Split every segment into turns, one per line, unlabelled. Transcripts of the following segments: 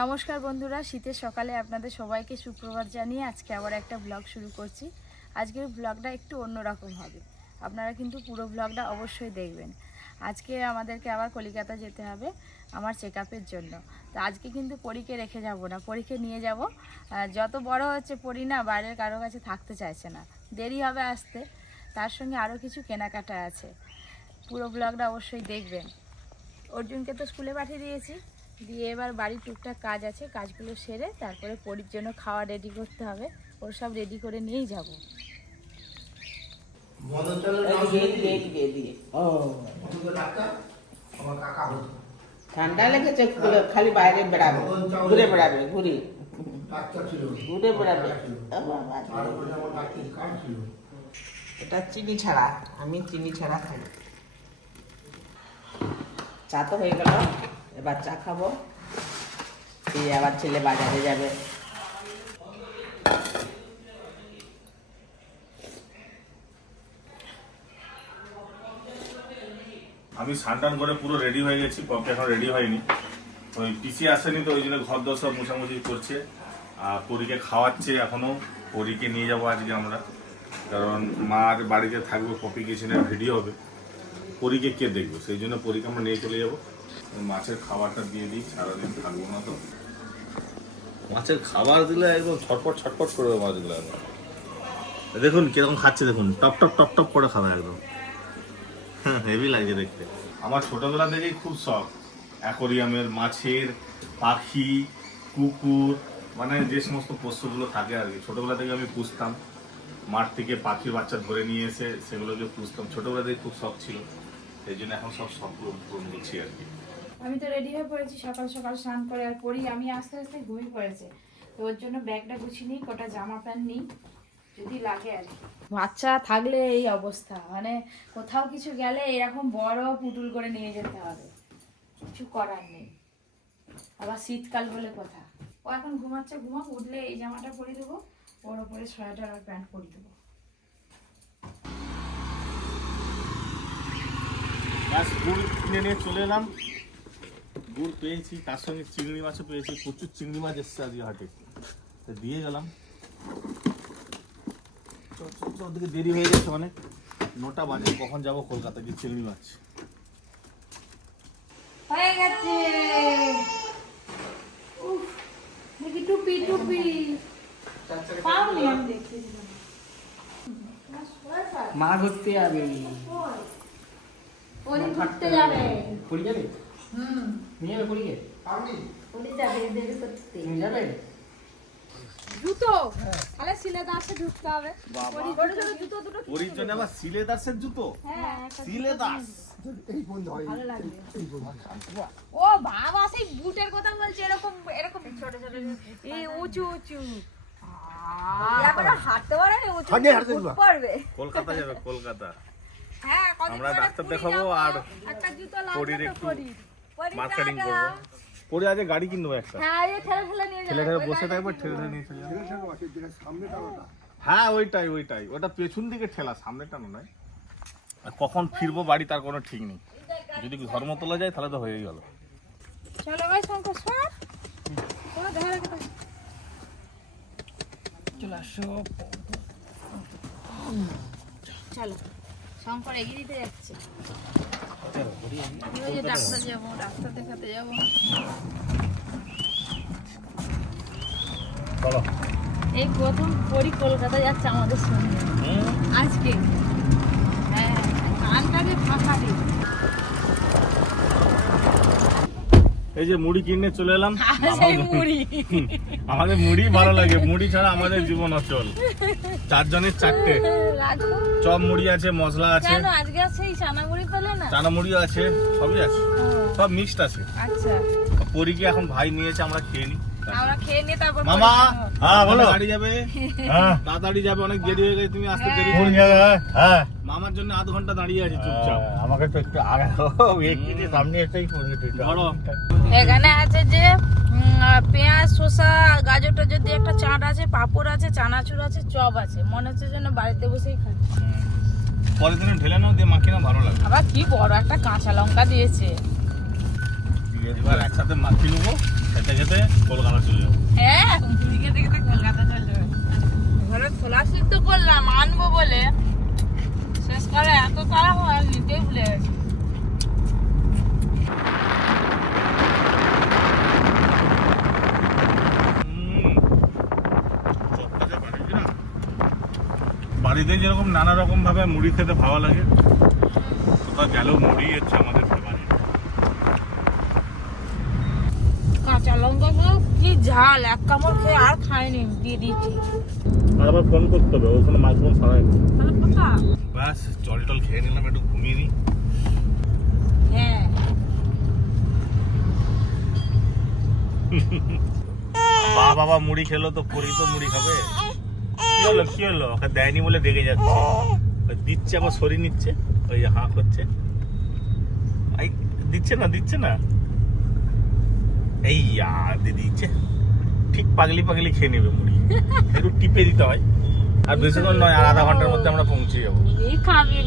নমস্কার বন্ধুরা, শীতের সকালে আপনাদের সবাইকে সুপ্রভাত জানিয়ে আজকে আবার একটা ব্লগ শুরু করছি। আজকের ব্লগটা একটু অন্যরকম হবে। আপনারা কিন্তু পুরো ব্লগটা অবশ্যই দেখবেন। আজকে আমাদেরকে আবার কলিকাতা যেতে হবে আমার চেক জন্য। তো আজকে কিন্তু পরীকে রেখে যাব না, পরীকে নিয়ে যাব। যত বড় হচ্ছে পরি না, বাইরের কারও কাছে থাকতে চাইছে না। দেরি হবে আসতে, তার সঙ্গে আরও কিছু কেনাকাটা আছে। পুরো ব্লগটা অবশ্যই দেখবেন। অর্জুনকে তো স্কুলে পাঠিয়ে দিয়েছি। দিয়ে এবার বাড়ির টুকটাক কাজ আছে কাজগুলো সেরে তারপরে পরির জন্য খাওয়া রেডি করতে হবে। ওর সব রেডি করে নিয়েই যাব।
ঠান্ডা লেগেছে খালি বাইরে বেড়াবে। ঘুরে বেড়াবে ঘুরে। ঘুরে বেড়াবে। এটা চিনি ছাড়া। আমি চিনি ছাড়া খাই চা তো হয়ে গেল। এবার চা খাব। দিয়ে আবার ছেলে বাজারে যাবে।
আমি স্নান করে পুরো রেডি হয়ে গেছি, পপি এখন রেডি হয়নি। ওই পিসি আসেনি তো, ওই জন্য ঘর দর সব মোছামুছি করছে। আর পরীকে খাওয়াচ্ছে এখনও, পরীকে নিয়ে যাব আজকে আমরা। কারণ মার বাড়িতে থাকবে, পপি কিচেনের ভিডিও হবে। পরীকে কে দেখবে? সেই জন্য পরীকে আমরা নিয়ে চলে যাব। মাছের খাবারটা দিয়ে দিই সারাদিন থাকব না তো। মাছের খাবার দিলে একদম ছটপট ছটপট করবে মাছগুলো একদম। দেখুন কীরকম খাচ্ছে দেখুন। টপ টপ টপ টপ করে খাবে একদম। হেভি লাগছে দেখতে। আমার ছোটবেলা থেকেই খুব শখ। অ্যাকোরিয়ামের মাছের পাখি কুকুর মানে যে সমস্ত পশুগুলো থাকে আর কি। ছোটবেলা থেকে আমি পুষতাম। মাঠ থেকে পাখির বাচ্চা ধরে নিয়ে এসে সেগুলোকে পুষতাম। ছোটবেলা থেকে খুব শখ ছিল। সেই জন্য এখন সব শখ পূরণ পূরণ করছি আর কি।
আমি তো রেডি হয়ে পড়েছি সকাল সকাল স্নান করে আর পরি আমি আস্তে আস্তে ঘুমিয়ে পড়েছে। তো ওর জন্য ব্যাগটা গুছিয়ে নিই কটা জামা প্যান্ট নিই যদি লাগে আর কি। বাচ্চা থাকলে এই অবস্থা মানে কোথাও কিছু গেলে এরকম বড় পুটুল করে নিয়ে যেতে হবে। কিছু করার নেই। আবার শীতকাল বলে কথা। ও এখন ঘুমাচ্ছে ঘুমাক উঠলে এই জামাটা পরিয়ে দেবো ওর ওপরে সোয়েটার আর প্যান্ট পরিয়ে দেবো।
চলে এলাম। গুড় পেয়েছি তার সঙ্গে চিংড়ি মাছও পেয়েছি প্রচুর চিংড়ি মাছ এসছে আজকে হাটে। তো দিয়ে গেলাম। ওদিকে দেরি হয়ে গেছে অনেক। নটা বাজে কখন যাব কলকাতা গিয়ে চিংড়ি মাছ?
হয়ে গেছে। উফ, দেখি টুপি টুপি। পাওনি আমি দেখতেছিলাম
মা ঘুরতে যাবে।
ঘুরতে যাবে।
পুরী যাবে?
হুম।
নিয়ে যাবে পুরীকে?
ওরি যাবে দেরি করতে
তুমি যাবে?
জুতো? তাহলে সিলে ঢুকতে হবে। ওরি বড় বড় জুতো দুটো
ওর জন্য আবার সিলেদাসের জুতো?
হ্যাঁ
সিলেদাস
ভালো লাগবে। ও বাবা সেই বুটের কথা বলছে এরকম এরকম ছোট ছোট এই উঁচু উঁচু।
এখন হাঁটতে পারে না উঁচু। পড়বে
কলকাতা যাবে কলকাতা।
হ্যাঁ
আমরা ডাক্তার দেখাবো আর
একটা জুতো লাগবে
মার্কেটিং। করব। পরে আজ গাড়ি কিনবো একটা।
হ্যাঁ এই ঠেলে ঠেলে নিয়ে
ঠেলে
যাবে
বসে থাকবে ঠেলে ঠেলে নিয়ে চলে যাবে। হ্যাঁ ওইটাই ওইটাই। ওটা পেছন দিকে ঠেলা সামনেটা নয়। আর কখন ফিরবো বাড়ি তার কোনো ঠিক নেই। যদি ধর্মতলা যায় তাহলে তো হয়েই গেল।
চলো ভাই শঙ্কর সর ধরে দাও।
চলে আসো।
চলো। শঙ্কর এগিয়ে দিতে যাচ্ছে। ডাক্তার যাব। ডাক্তার দেখাতে যাব। এই প্রথম পরি কলকাতা যাচ্ছে আমাদের সঙ্গে। আজকে। হ্যাঁ কানটাকে ফাঁকা দিই
এই যে মুড়ি কিনে চলে এলাম। আমাদের মুড়ি। ভালো লাগে মুড়ি ছাড়া আমাদের জীবন অচল। চারজনের চারটে। চপ মুড়ি আছে মশলা আছে।
চানা মুড়ি
আছে সবই আছে। সব মিক্সড আছে।
আচ্ছা।
পরীকে এখন ভাই নিয়েছে আমরা খেয়ে নিই।
আমরা খেয়ে নিয়ে
মামা। হ্যাঁ বলো। গাড়ি যাবে? তাড়াতাড়ি যাবে অনেক দেরি হয়ে গেছে তুমি আসতে দেরি
কোন জায়গায়? হ্যাঁ।
মামার জন্য আধ ঘণ্টা দাঁড়িয়ে আছে চুপচাপ।
আমাকে তো একটু আগে সামনে এসেই
ধরো
এখানে আছে যে পেঁয়াজ শসা গাজরটা যদি একটা চাট আছে পাঁপড় আছে চানাচুর আছে চপ আছে। মনে হচ্ছে যেন বাড়িতে বসেই খাচ্ছি।
পরের দিনে ঢেলে নাও দিয়ে মাখিয়ে ভালো লাগবে।
আবার কি বড় একটা কাঁচা লঙ্কা দিয়েছে।
এবার একসাথে মাখিয়ে নেব খেতে খেতে কলকাতা চলে যাব
হ্যাঁ মুড়ি খেতে খেতে কলকাতা চলে যাবে ঘরে ছোলা সিদ্ধ করলাম আনব বলে শেষ করে এত তারা হয় নিতেই ভুলে গেছি
হুম। চটপটে বানিয়েছি না? বাড়িতে যেরকম নানা রকম ভাবে মুড়ি খেতে ভালো লাগে কোথাও গেলেও মুড়ি হচ্ছে আমাদের বাড়ি
কাঁচা লঙ্কা গুলো কি ঝাল এক কামড় খেয়ে আর খাইনি দিয়ে দিয়েছি।
আর আবার ফোন করতে হবে ওখানে
কথা
ব্যাস জল টল খেয়ে নিলাম একটু ঘুমিয়ে নিই
হ্যাঁ।
বাবা মুড়ি খেলো তো পরি তো মুড়ি খাবে। কি হলো কি হলো? ওকে দেয়নি বলে রেগে যাচ্ছে। দিচ্ছে আবার সরি নিচ্ছে। ওই যে হাঁ করছে এই দিচ্ছে না দিচ্ছে না? এই আর দিয়ে দিচ্ছে ঠিক পাগলি পাগলি খেয়ে নেবে মুড়ি। একটু টিপে দিতে হয়। আর বেশিক্ষণ নয় আর আধা ঘণ্টার মধ্যে আমরা পৌঁছে যাব।
খাবে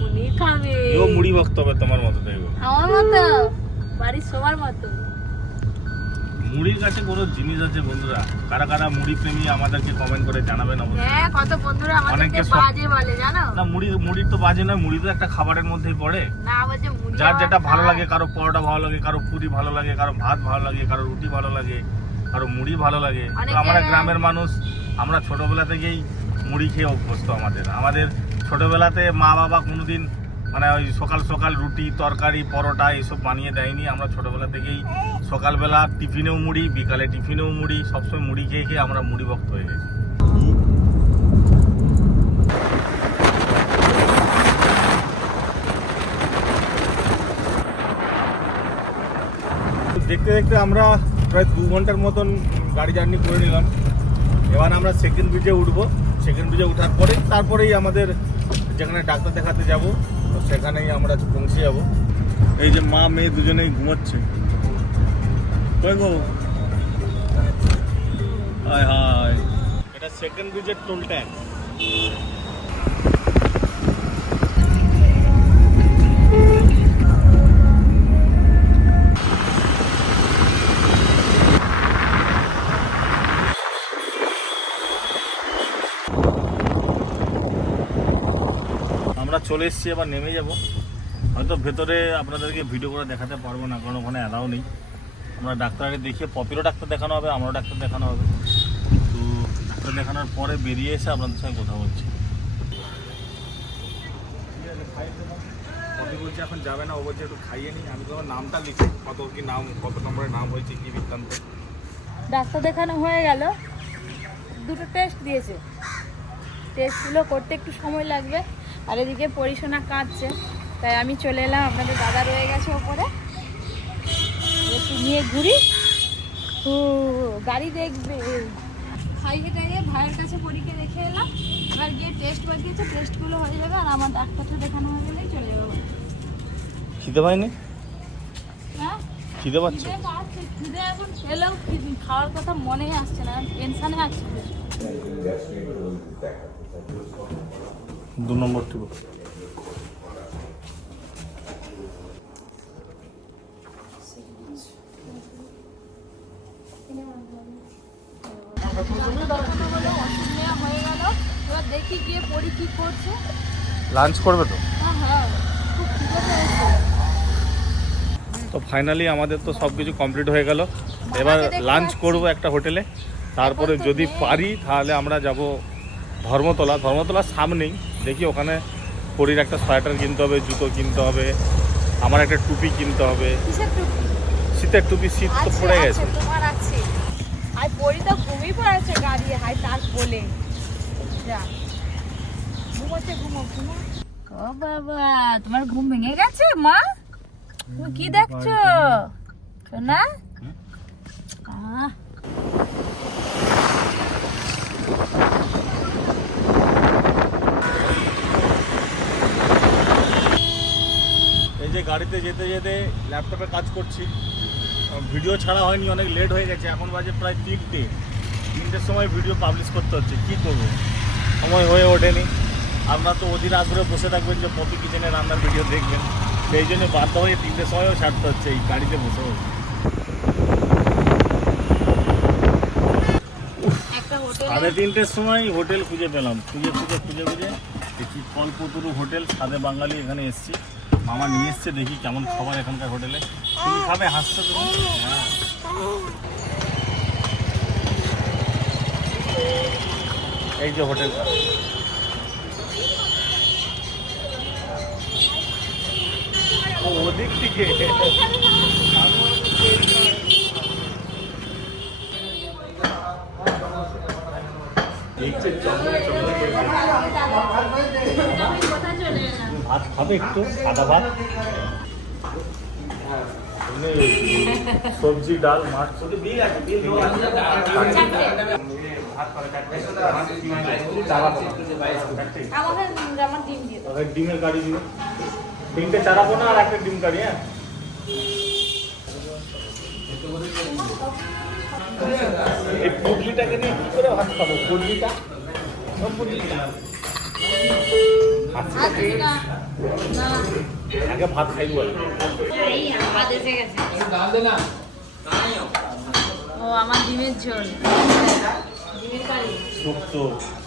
মুড়ি খাবে।
মুড়ি ভক্ত হবে তোমার মতো দেখবে
আমার মতো? বাড়ির সবার মতো?
মুড়ির কাছে কোনো জিনিস আছে বন্ধুরা? কারা কারা মুড়ি প্রেমী আমাদেরকে কমেন্ট করে জানাবেন অবশ্যই।
হ্যাঁ কত বন্ধুরা আমাদেরকে
অনেকে
বাজে বলে জানো?
না মুড়ি মুড়ির তো বাজে নয় মুড়ি তো একটা খাবারের মধ্যেই পড়ে।
না বলছে মুড়ি
যার যেটা ভালো লাগে কারও পরোটা ভালো লাগে কারও পুরি ভালো লাগে কারও ভাত ভালো লাগে কারও রুটি ভালো লাগে কারও মুড়ি ভালো লাগে। তো আমরা গ্রামের মানুষ আমরা ছোটবেলা থেকেই মুড়ি খেয়ে অভ্যস্ত আমাদের। আমাদের ছোটবেলাতে মা বাবা কোনোদিন মানে ওই সকাল সকাল রুটি, তরকারি, পরোটা এসব বানিয়ে দেয়নি। আমরা ছোটবেলা থেকেই সকালবেলা টিফিনেও মুড়ি, বিকালে টিফিনেও মুড়ি, সবসময় মুড়ি খেয়ে খেয়ে আমরা মুড়ি ভক্ত হয়ে গেছি। দেখতে দেখতে আমরা প্রায় দু ঘণ্টার মতন গাড়ি জার্নি করে নিলাম। এবার আমরা সেকেন্ড ব্রিজে উঠবো। সেকেন্ড ব্রিজে ওঠার পরে তারপরেই আমাদের যেখানে ডাক্তার দেখাতে যাব সেখানেই আমরা পৌঁছে যাব। এই যে মা, মেয়ে দুজনেই ঘুমাচ্ছে। কই গো? হায় হায়। এটা সেকেন্ড ব্রিজের টোল ট্যাক্স চলে এসেছি, এবার নেমে যাব। হয়তো ভেতরে আপনাদেরকে ভিডিও করে দেখাতে পারব না, কারণ ওখানে অ্যালাউ নেই। আমরা ডাক্তারকে দেখিয়ে, পপিরও ডাক্তার দেখানো হবে, আমারও ডাক্তার দেখানো হবে। তো ডাক্তার দেখানোর পরে বেরিয়ে এসে আপনাদের সঙ্গে কথা বলছি। পপি বলছে, এখন যাবে না, ও বলছে, একটু খাইয়ে নি। আমি তোমার নামটা লিখি, কত, কি নাম, কত নম্বরের নাম হয়েছে, কি বৃত্তান্ত?
ডাক্তার দেখানো হয়ে গেল। দুটো টেস্ট দিয়েছে। টেস্টগুলো করতে একটু সময় লাগবে। আর এদিকে পরিশোনা কাঁদছে। তাই আমি চলে এলাম আপনাদের দাদা রয়ে গেছে ওপরে। একটু নিয়ে ঘুরি। ও গাড়ি দেখবে। খাইয়ে টাইয়ে ভাইয়ের কাছে পরীক্ষা রেখে এলাম। এবার গিয়ে টেস্ট করে দিয়েছে টেস্টগুলো হয়ে যাবে আর আমার ডাক্তারটা দেখানো হয়ে গেলেই চলে যাব।
খিদে পাইনি
হ্যাঁ?
খিদে পাচ্ছে?
খিদে এখন খেলেও খাওয়ার কথা মনেই আসছে না টেনশনে আছে।
দু নম্বর টিপো লাঞ্চ করবে তো? তো ফাইনালি আমাদের তো সব কিছু কমপ্লিট হয়ে গেল। এবার লাঞ্চ। করব একটা হোটেলে। তারপরে যদি পারি, তাহলে আমরা যাব ধর্মতলা। ধর্মতলার সামনেই দেখি ওখানে পরির একটা সোয়েটার কিনতে হবে জুতো কিনতে হবে আমার একটা টুপি কিনতে হবে। শীতের টুপি শীত তো পড়ে গেছে।
তোমার আছে। আর পরি তো ঘুমিয়ে পড়েছে গাড়ি হাই তার কোলে। যা। ঘুমো ঘুমো। ও বাবা তোমার ঘুম ভেঙে গেছে মা? তুমি কি দেখছ? সোনা? আহ
গাড়িতে যেতে যেতে ল্যাপটপে কাজ করছি। ভিডিও ছাড়া হয়নি অনেক লেট হয়ে গেছে। এখন বাজে প্রায় তিনটে। তিনটের সময় ভিডিও পাবলিশ করতে হচ্ছে। কী করব? সময় হয়ে ওঠেনি। আমরা তো অধীর আগ্রহে বসে থাকবেন যে পপি কিচেনে রান্নার ভিডিও দেখবেন। সেই জন্য বাধ্য হয়ে তিনটের সময়ও ছাড়তে হচ্ছে এই গাড়িতে বসে হচ্ছে সাড়ে তিনটের সময় হোটেল খুঁজে পেলাম। খুঁজে খুঁজে খুঁজে খুঁজে দেখি কল্পতরু হোটেল সাদে বাঙালি এখানে এসছি। মামা নিয়ে এসছে দেখি কেমন খাবার এখানকার হোটেলে। তুমি খাবে হাসছো তুমি? হ্যাঁ। এই যে হোটেলটা ও, ওদিক থেকে। ভাত খাবে একটু সাদা ভাত। সবজি ডাল মাছ। ডিমের কারি দিবে। তিনটে চারা পোনা আর একটা ডিম কারি হ্যাঁ? এই পুটলিটাকে নিয়ে কি করে ভাত খাব? পুটলিটা? পুটলিটা।
না, না,
আগে ভাত খাই বল
এই আওয়াজ ও আমার ডিমের ঝোল। ডিমের কারি।
শুক্তো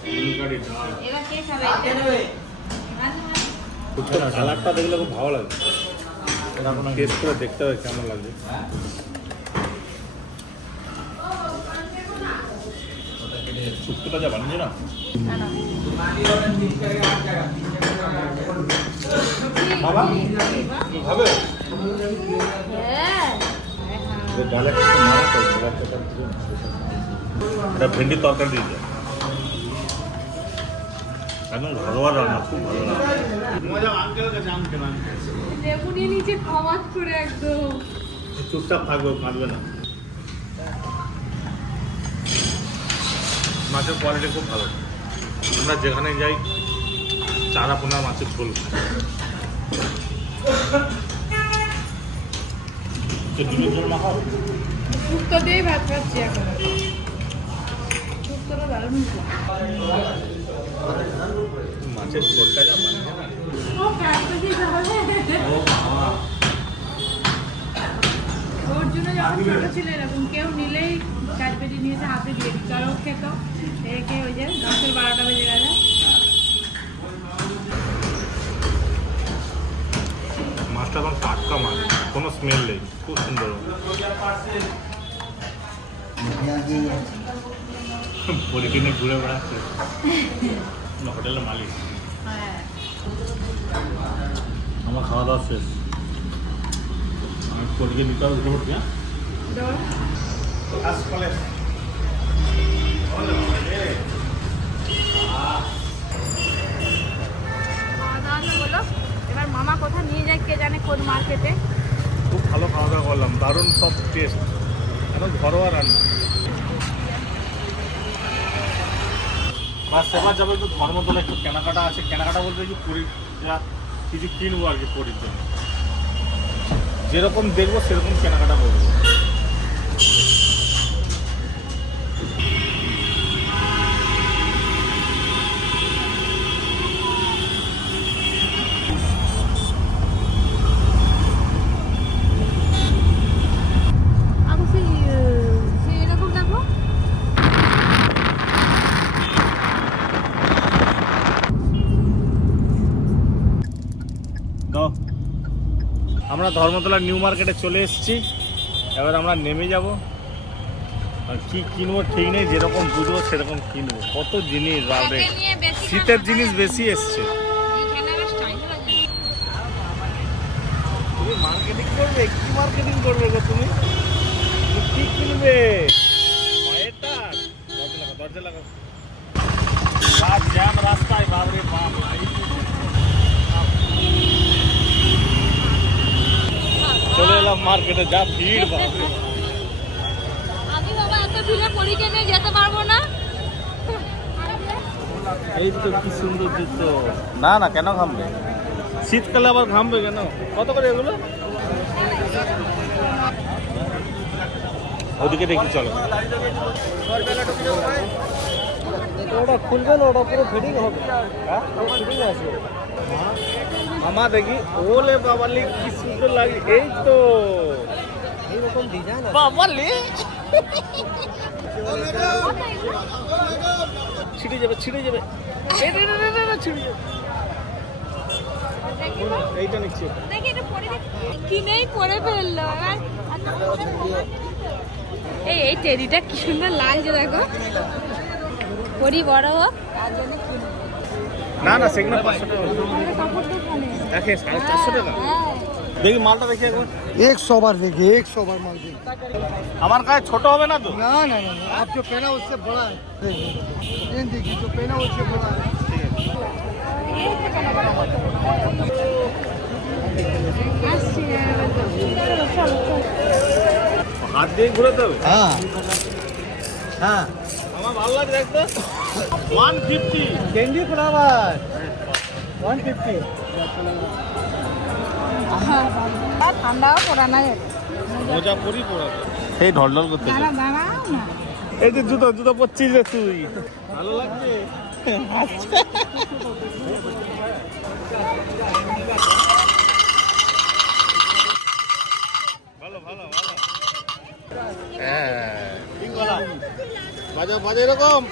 ডিম কারি
এবার কে খাবে।
কালারটা দেখলে খুব ভালো লাগে। টেস্ট করে দেখতে হবে কেমন লাগছে বাবা খাবে
হ্যাঁ
এটা ভেন্ডির তরকারি দিয়েছে একদম ঘরোয়া রান্না খুব ভালো লাগে
নিচে করে একদম
চুপচাপ থাকবে কাঁদবে না মাছের কোয়ালিটি খুব ভালো। আমরা যেখানে যাই চারা পোনা মাছের ঝোল ডিমের ঝোল মাখাও
শুক্তো দিয়েই ভাত খাচ্ছি এখন। শুক্তোটা দারুণ
মাছের ঝোলটা যা
ওর জন্য যখন ছোট ছিল এরকম কেউ নিলেই কাঠপেটি নিয়েছে হাতে দিয়ে দিত আর ও খেত। রেখে ওই যে দশের বারোটা বেজে গেল।
মাছটা এখন টাটকা মাছ। কোনো স্মেল নেই। খুব সুন্দর। পরীক্ষা নিয়ে ঘুরে বেড়াচ্ছে। হোটেলের মালিক। আমার খাওয়া দাওয়া শেষ। আমি পরীক্ষা নিতে হবে উঠে পড়ছি হ্যাঁ?
এবার মামা কোথায় নিয়ে যায় কে জানে কোন মার্কেটে
খুব ভালো খাওয়া দাওয়া করলাম, দারুণ সব টেস্ট এখন ঘরোয়া রান্না। বাস, এবার যাব একটু ধর্মতলা একটু কেনাকাটা আছে। কেনাকাটা বলতে কি পুরীর যা কিছু কিনবো আর কি পুরীর জন্য। যেরকম দেখব সেরকম কেনাকাটা করব। আমরা ধর্মতলা নিউ মার্কেটে চলে এসেছি। এবার আমরা নেমে যাব। আর কি কিনবো ঠিক নেই যেরকম বুঝব সেরকম কিনবো। কত জিনিস বাবরে শীতের জিনিস বেশি এসছে। তুমি মার্কেটিং করবে? কি মার্কেটিং করবে গো তুমি? কি কিনবে? দরজা লাগাও রাস্তায় বাবরে বাপ। চলে এলাম মার্কেটে যা ভিড়
আমি বাবা এত ভিড়ে পরীক্ষা নিয়ে যেতে পারব না?
এই তো কি সুন্দর জুতো না না কেন ঘামবে? শীতকালে আবার ঘামবে কেন? কত করে এগুলো? ওদিকে দেখি চলো।
ওটা খুলবে না ওটা পুরো ফিটিং হবে। হ্যাঁ? ফিটিং আছে।
মামা দেখি ওলে বাবালি কি সুন্দর লাগে এই তো।
এইরকম ডিজাইন
বাবালি? ছিঁড়ে যাবে ছিঁড়ে যাবে। এইটা নিচ্ছি।
কিনেই পরে ফেলল। এই এই টেডিটা কি সুন্দর লাগছে দেখো। পরি বড় হোক। তার জন্য কিনে
না না সেগুলো পাঁচশো টাকা
কাপড় দোকানে
দেখে সাড়ে চারশো টাকা
হ্যাঁ
দেখি মালটা দেখি একবার
एक सौ बार देखिए एक सौ बार मार देखिए
আমার কাছে ছোট হবে না তো
ना ना ना ना, आप जो पहना उससे बड़ा है ये देखिए जो पहना उससे बड़ा है
আসছি চলো চলো
হাত দিয়ে ঘুরাতে হবে
हाँ हाँ
আমার ভালো লাগে দেখতে। ওয়ান ফিফটি
গেঞ্জি ফ্লাওয়ার ওয়ান
ফিফটি ঠান্ডাও পড়া। নাই
মোজা পরি পড়া সেই ঢলঢল করতে এই যে জুতো জুতো পড়ছিস রে তুই। ভালো লাগছে? ভালো ভালো হ্যাঁ বাজাও বাজাও এরকম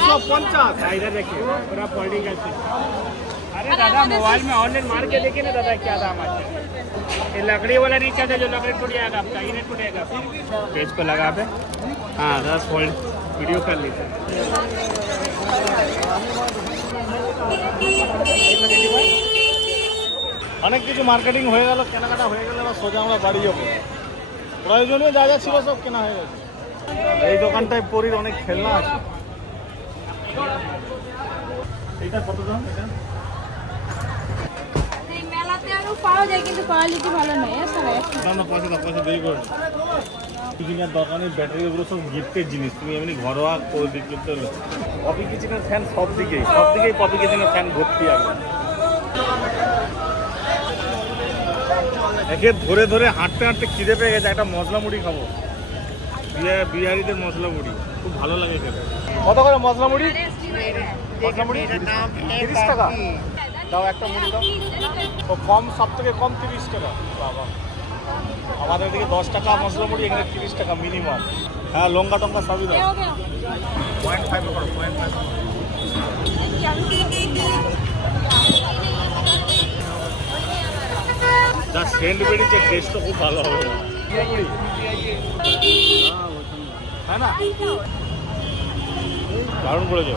দুশো পঞ্চাশ
पूरा पॉलिंग আছে अरे दादा मोबाइल में ऑनलाइन मार के देखिए ना दादा क्या दाम आता है ये लकड़ी वाला नहीं चाहते जो लकड़ी टूट जाएगा आपका ये नहीं टूटेगा तो इसको लगा पे हाँ दस फोल्ड वीडियो कर लेते हैं
অনেক কিছু মার্কেটিং হয়ে গেল কেনাকাটা হয়ে গেলে এবার সোজা আমরা বাড়ি যাব প্রয়োজনীয় যা যা ছিল সব কেনা হয়ে গেছে। এই দোকানটায় পরির অনেক খেলনা আছে। এটা কত দাম এটা?
মেলাতে আরও পাওয়া যায় কিন্তু কোয়ালিটি ভালো নয় এ সারা একটু
না না পয়সা দাও পয়সা দেরি করে কিচেনের দোকানে সব গিফটের জিনিস। তুমি এমনি ঘরোয়া করে দিক করতে হবে কিচেনের ফ্যান সব দিকেই সব দিকেই কপি কিচেনের ফ্যান ভর্তি আছে একে ধরে ধরে হাঁটতে হাঁটতে খিদে পেয়ে গেছে। একটা মশলা মুড়ি খাব। বিহার বিহারিদের মশলা মুড়ি। খুব ভালো লাগে খেতে। কত করে মশলা মুড়ি? মশলা মুড়ি? তিরিশ টাকা? দাও একটা মুড়ি দাও। তো কম সব থেকে কম তিরিশ টাকা। বাবা। আমাদের দিকে দশ টাকা মশলা মুড়ি এখানে তিরিশ টাকা মিনিমাম। হ্যাঁ লঙ্কা টঙ্কা সবই দাও। পয়েন্ট ফাইভ পয়েন্ট ফাইভ যা সেন্ট বেরিয়েছে তো খুব ভালো হবে মুড়ি হ্যাঁ না? দারুণ করেছ।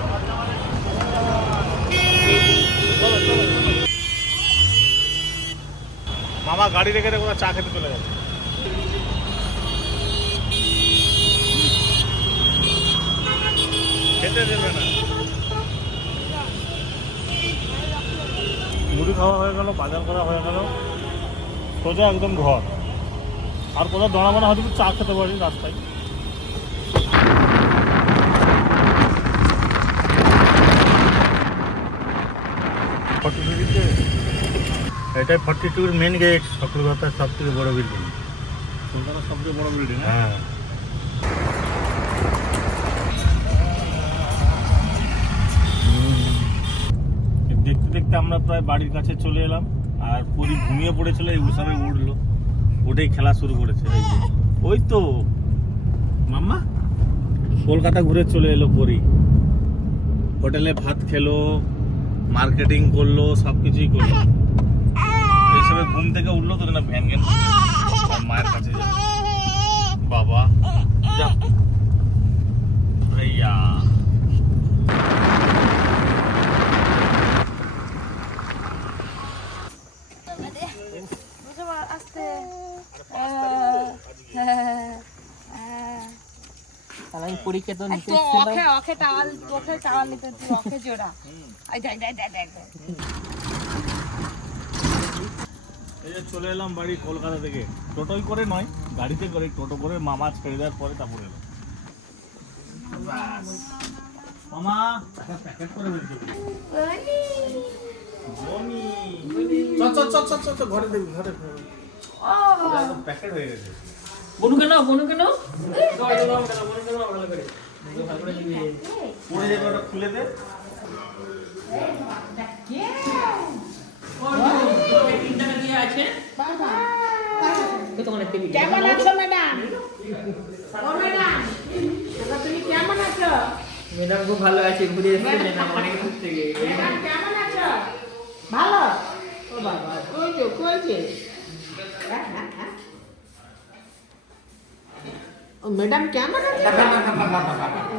মামা গাড়ি রেখে রেখে চা খেতে চলে যাবে খেতে দেবে না। মুড়ি খাওয়া হয়ে গেল, বাজার করা হয়ে গেল। সোজা একদম ঘর। আর কোথাও দাঁড়াবো না হয়তো চা খেতে পারি রাস্তায়। এটাই ফর্টি টুর মেন গেট সকলকতার সব থেকে বড় বিল্ডিং কলকাতার সবচেয়ে বড় বিল্ডিং হ্যাঁ। দেখতে দেখতে আমরা প্রায় বাড়ির কাছে চলে এলাম। আর পুরি ঘুমিয়ে পড়েছিল, এই উসামে উঠল। উঠেই খেলা শুরু করেছে। ওই তো। মাম্মা, কলকাতা ঘুরে চলে এলো পরি। হোটেলে ভাত খেলো, মার্কেটিং করল সব কিছুই করল এইসবে ঘুম থেকে উঠল তো, না ভ্যান জ্ঞান মায়ের কাছে বাবা, যা। রেয়া
বুঝো আস্তে
তাহলে আমি পরীক্ষা তো নিতে
ওকে ওকে টাওয়াল ওকে টাওয়াল নিতে তুই ওকে জোড়া। এই দেখ দেখ দেখ দেখ দেখ।
এই যে চলে এলাম বাড়ি কলকাতা থেকে। টোটোই করে নয় গাড়িতে করে টোটো করে মামা ছেড়ে দেওয়ার পরে তারপরে এলো। মামা প্যাকেট করে চ চ চ চ ঘরে দেবি ঘরে প্যাকেট হয়ে গেছে।
বনু কেন বনু কেন
পড়ে যাবে ওটা খুলে দে।
তিন দিয়ে আছে
কেমন আছো ম্যাডাম ম্যাডাম তুমি কেমন আছো?
ম্যাডাম খুব ভালো আছে ঘুরে এসেছে ম্যাডাম অনেক দূর থেকে।
ম্যাডাম কেমন আছো? ভালো? ও বাবা কই যে কই যে। হ্যাঁ, হ্যাঁ, হ্যাঁ।